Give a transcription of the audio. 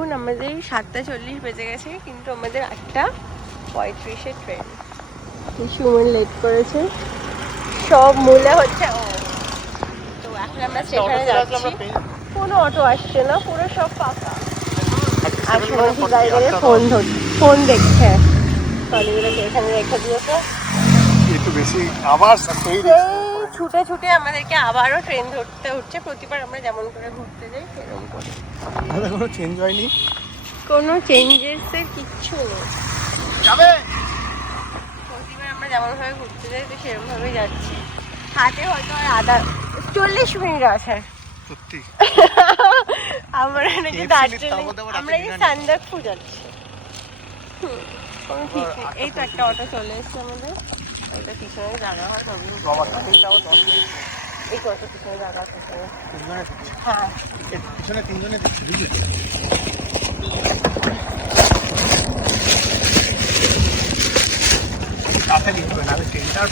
এখন আমাদের 7:40 বেজে গেছে, কিন্তু আমাদের 8:35-এ ট্রেন। সুমন লেট করেছে, সব মূলে হচ্ছে ও। তো এখন আমরা স্টেশনে যাচ্ছি, কোনো অটো আসছে না, পুরো সব ফাঁকা। আর সুমন গাড়ি ফোন দেখছে। ট্রলিগুলোকে এখানে রেখে দিয়েছে, একটু বেশি আবার ছুটে ছুটে আমাদেরকে আবারও ট্রেন ধরতে হচ্ছে। প্রতিবার আমরা যেমন করে ঘুরতে যাই সেরকম করে। কোনো চেঞ্জ হয়নি, কোনো চেঞ্জেসের কিচ্ছু নেই। প্রতিবার আমরা যেমনভাবে ঘুরতে যাই তো সেরকমভাবেই যাচ্ছি। হাতে হয়তো আর 40 মিনিট আছে। সত্যি আমরা নাকি দার্জিলিং, আমরা নাকি সান্দাকফু যাচ্ছি। কোনো ঠিক নেই। এই তো একটা অটো চলে এসছে আমাদের, ওইটা পিছনে জায়গা হয় এই তো অটো পিছনে জায়গা আছে। হ্যাঁ পিছনে 3 জনে তাতে লিখবে না ট্রেনটার